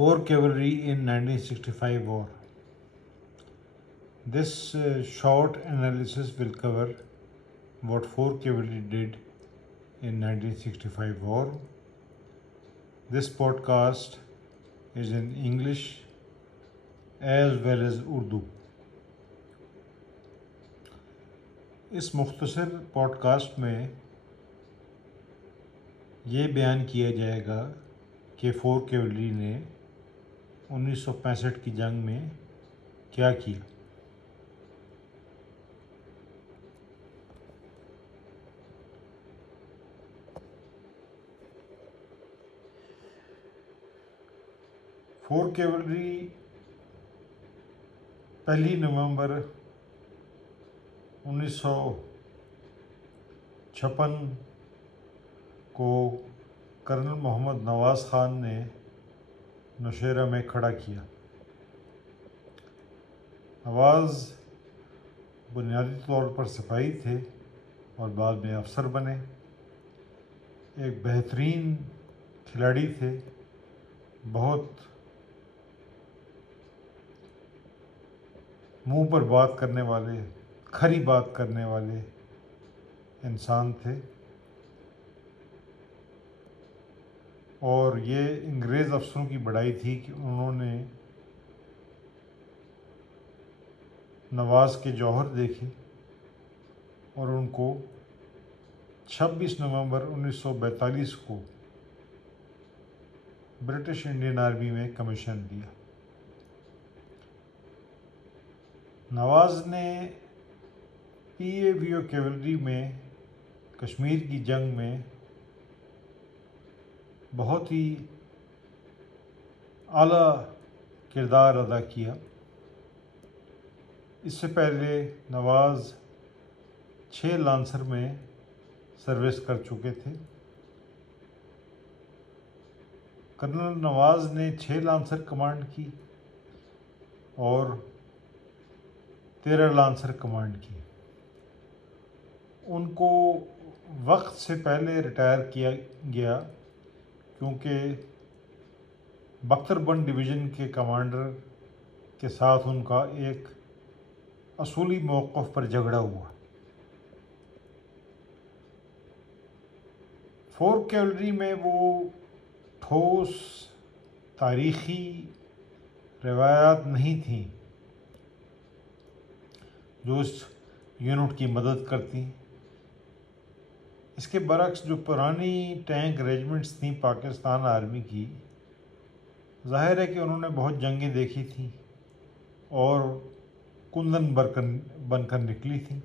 4 Cavalry in 1965 War. This short analysis will cover what 4 Cavalry did in 1965 War. This podcast is in English as well as Urdu. اس مختصر pod cost میں یہ بیان کیا جائے گا کہ 4 cavalry نے 1965 کی جنگ میں کیا کیا۔ فور کیولری 1 نومبر 1956 کو کرنل محمد نواز خان نے نوشہرہ میں کھڑا کیا۔ نواز بنیادی طور پر سپاہی تھے اور بعد میں افسر بنے۔ ایک بہترین کھلاڑی تھے، بہت منہ پر بات کرنے والے، کھری بات کرنے والے انسان تھے، اور یہ انگریز افسروں کی بڑائی تھی کہ انہوں نے نواز کے جوہر دیکھے اور ان کو 26 نومبر 1942 کو برٹش انڈین آرمی میں کمیشن دیا۔ نواز نے PAVO کیولری میں کشمیر کی جنگ میں بہت ہی اعلیٰ کردار ادا کیا۔ اس سے پہلے نواز 6 لانسر میں سروس کر چکے تھے۔ کرنل نواز نے 6 لانسر کمانڈ کی اور 13 لانسر کمانڈ کی۔ ان کو وقت سے پہلے ریٹائر کیا گیا کیونکہ بختر بن ڈویژن کے کمانڈر کے ساتھ ان کا ایک اصولی موقف پر جھگڑا ہوا۔ 4 کیولری میں وہ ٹھوس تاریخی روایات نہیں تھیں جو اس یونٹ کی مدد کرتی۔ اس کے برعکس جو پرانی ٹینک ریجمنٹس تھیں پاکستان آرمی کی، ظاہر ہے کہ انہوں نے بہت جنگیں دیکھی تھیں اور کندن بن کر نکلی تھیں۔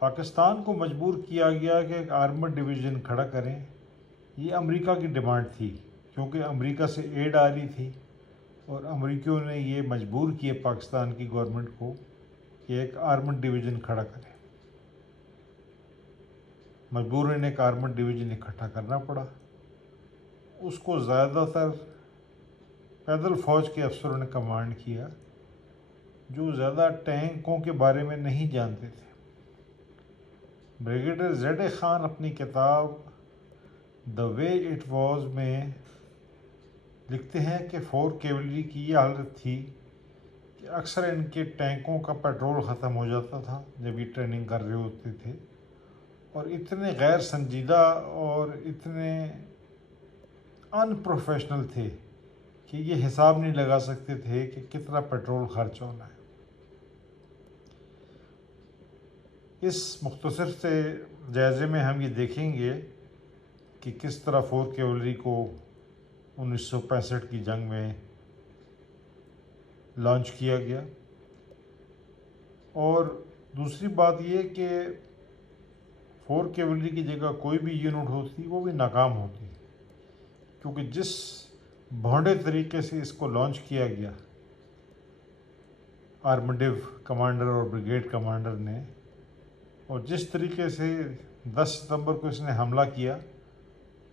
پاکستان کو مجبور کیا گیا کہ ایک آرمڈ ڈویژن کھڑا کریں۔ یہ امریکہ کی ڈیمانڈ تھی کیونکہ امریکہ سے ایڈ آ رہی تھی، اور امریکیوں نے یہ مجبور کیا پاکستان کی گورنمنٹ کو کہ ایک آرمڈ ڈویژن کھڑا کرے۔ مجبوراً ایک آرمڈ ڈویژن اکٹھا کرنا پڑا۔ اس کو زیادہ تر پیدل فوج کے افسروں نے کمانڈ کیا جو زیادہ ٹینکوں کے بارے میں نہیں جانتے تھے۔ بریگیڈیئر زیڈ خان اپنی کتاب دا وے اٹ واز میں لکھتے ہیں کہ 4 کیولری کی یہ حالت تھی کہ اکثر ان کے ٹینکوں کا پیٹرول ختم ہو جاتا تھا جب یہ ٹریننگ کر رہے ہوتے تھے، اور اتنے غیر سنجیدہ اور اتنے ان پروفیشنل تھے کہ یہ حساب نہیں لگا سکتے تھے کہ کتنا پیٹرول خرچ ہونا ہے۔ اس مختصر سے جائزے میں ہم یہ دیکھیں گے کہ کس طرح 4 کیولری کو 1965 کی جنگ میں لانچ کیا گیا، اور دوسری بات یہ کہ 4 کیولری کی جگہ کوئی بھی یونٹ ہوتی وہ بھی ناکام ہوتی، کیونکہ جس بھونڈے طریقے سے اس کو لانچ کیا گیا آرمڈیو کمانڈر اور بریگیڈ کمانڈر نے، اور جس طریقے سے 10 ستمبر کو اس نے حملہ کیا،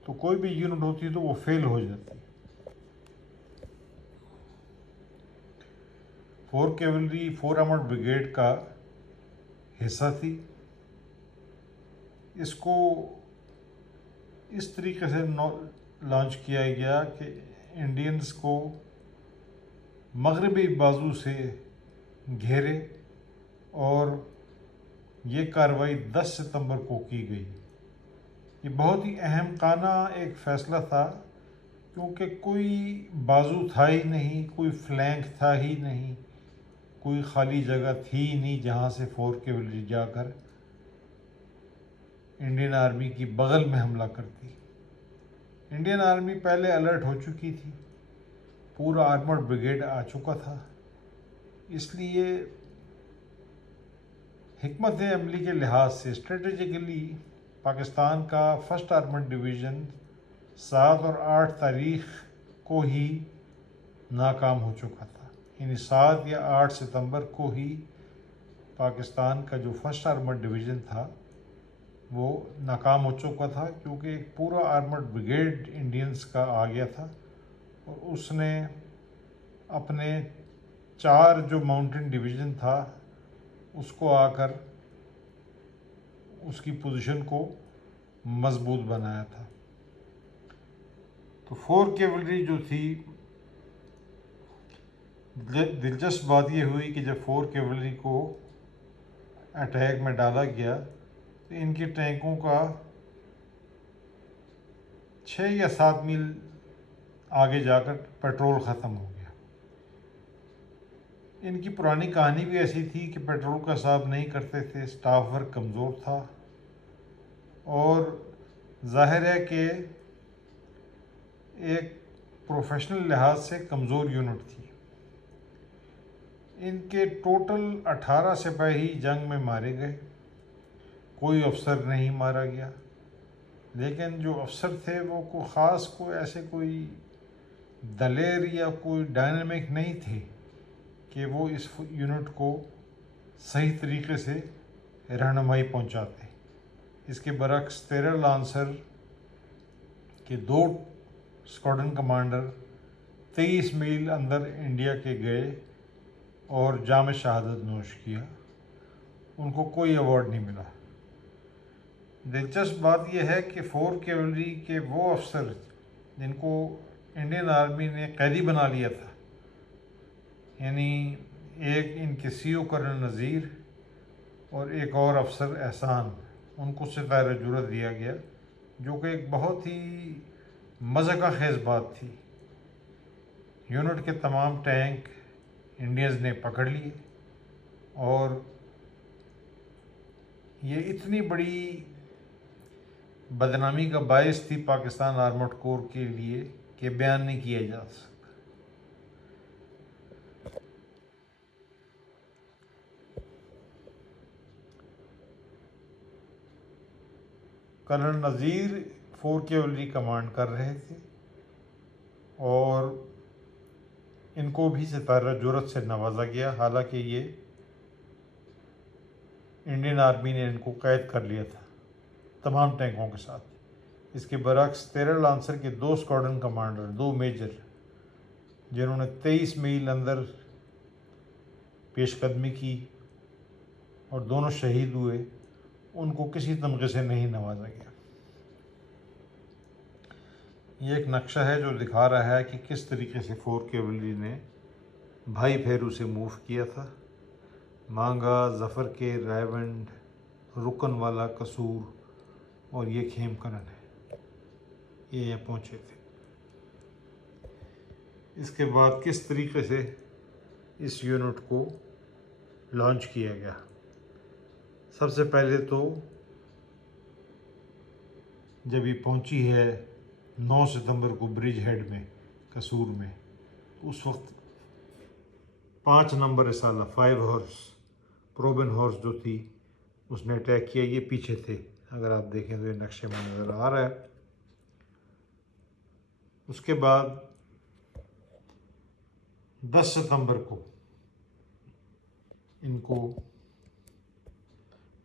تو کوئی بھی یونٹ ہوتی تو وہ فیل ہو جاتی۔ 4 کیولری 4 آرمڈ بریگیڈ کا حصہ تھی۔ اس کو اس طریقے سے لانچ کیا گیا کہ انڈینز کو مغربی بازو سے گھیرے، اور یہ کارروائی 10 ستمبر کو کی گئی۔ یہ بہت ہی اہم خانہ ایک فیصلہ تھا، کیونکہ کوئی بازو تھا ہی نہیں، کوئی فلینک تھا ہی نہیں، کوئی خالی جگہ تھی ہی نہیں جہاں سے 4 کیولری جا کر انڈین آرمی کی بغل میں حملہ کرتی۔ انڈین آرمی پہلے الرٹ ہو چکی تھی، پورا آرمرڈ بریگیڈ آ چکا تھا، اس لیے حکمت عملی کے لحاظ سے اسٹریٹجیکلی پاکستان کا 1 آرمرڈ ڈویژن 7 اور 8 تاریخ کو ہی ناکام ہو چکا تھا، یعنی 7 یا 8 ستمبر کو ہی پاکستان کا جو 1 آرمرڈ ڈویژن تھا وہ ناکام ہو چکا تھا، کیونکہ ایک پورا آرمرڈ بریگیڈ انڈینز کا آ گیا تھا، اور اس نے اپنے 4 جو ماؤنٹین ڈویژن تھا اس کو آ کر اس کی پوزیشن کو مضبوط بنایا تھا۔ تو 4 کیولری جو تھی، دلچسپ بات یہ ہوئی کہ جب 4 کیولری کو اٹیک میں ڈالا گیا تو ان کے ٹینکوں کا 6 یا 7 میل آگے جا کر پیٹرول ختم ہو گیا۔ ان کی پرانی کہانی بھی ایسی تھی کہ پیٹرول کا حساب نہیں کرتے تھے، اسٹاف ورک کمزور تھا، اور ظاہر ہے کہ ایک پروفیشنل لحاظ سے کمزور یونٹ تھی۔ ان کے ٹوٹل 18 سپاہی جنگ میں مارے گئے، کوئی افسر نہیں مارا گیا، لیکن جو افسر تھے وہ کوئی ایسے کوئی دلیر یا کوئی ڈائنامک نہیں تھے کہ وہ اس یونٹ کو صحیح طریقے سے رہنمائی پہنچاتے۔ اس کے برعکس 13 لانسر کے 2 اسکواڈرن کمانڈر 23 میل اندر انڈیا کے گئے اور جام شہادت نوش کیا، ان کو کوئی ایوارڈ نہیں ملا۔ دلچسپ بات یہ ہے کہ 4 کیولری کے وہ افسر جن کو انڈین آرمی نے قیدی بنا لیا تھا، یعنی ایک ان کے سی او کرنل نذیر اور ایک اور افسر احسان، ان کو ستارہ جرأت دیا گیا، جو کہ ایک بہت ہی مضحکہ خیز بات تھی۔ یونٹ کے تمام ٹینک انڈینز نے پکڑ لیے، اور یہ اتنی بڑی بدنامی کا باعث تھی پاکستان آرمڈ کور کے لیے کہ بیان نہیں کیا جا سکتا۔ کرنل نذیر 4 کیولری کمانڈ کر رہے تھے، اور ان کو بھی ستارہ جرأت سے نوازا گیا، حالانکہ یہ انڈین آرمی نے ان کو قید کر لیا تھا تمام ٹینکوں کے ساتھ۔ اس کے برعکس 13 لانسر کے 2 اسکواڈرن کمانڈر، 2 میجر، جنہوں نے 23 میل اندر پیش قدمی کی اور دونوں شہید ہوئے، ان کو کسی تمغے سے نہیں نوازا گیا۔ یہ ایک نقشہ ہے جو دکھا رہا ہے کہ کس طریقے سے 4 کیولری نے بھائی پھیرو سے موو کیا تھا۔ مانگا، ظفر کے، رائیونڈ، رکن والا، قصور اور یہ کھیم کرن ہے، یہ یہاں پہنچے تھے۔ اس کے بعد کس طریقے سے اس یونٹ کو لانچ کیا گیا؟ سب سے پہلے تو جب یہ پہنچی ہے 9 ستمبر کو برج ہیڈ میں، قصور میں، اس وقت 5 نمبر رسالہ 5 ہارس پروبن ہارس جو تھی اس نے اٹیک کیا۔ یہ پیچھے تھے، اگر آپ دیکھیں تو یہ نقشے میں نظر آ رہا ہے۔ اس کے بعد 10 ستمبر کو ان کو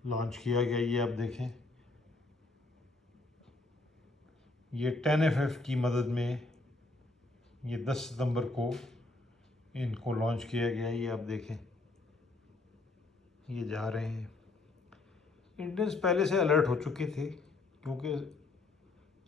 لانچ کیا گیا۔ یہ آپ دیکھیں، یہ 10FF کی مدد میں یہ 10 ستمبر کو ان کو لانچ کیا گیا۔ یہ آپ دیکھیں، یہ جا رہے ہیں۔ انڈینز پہلے سے الرٹ ہو چکے تھے، کیونکہ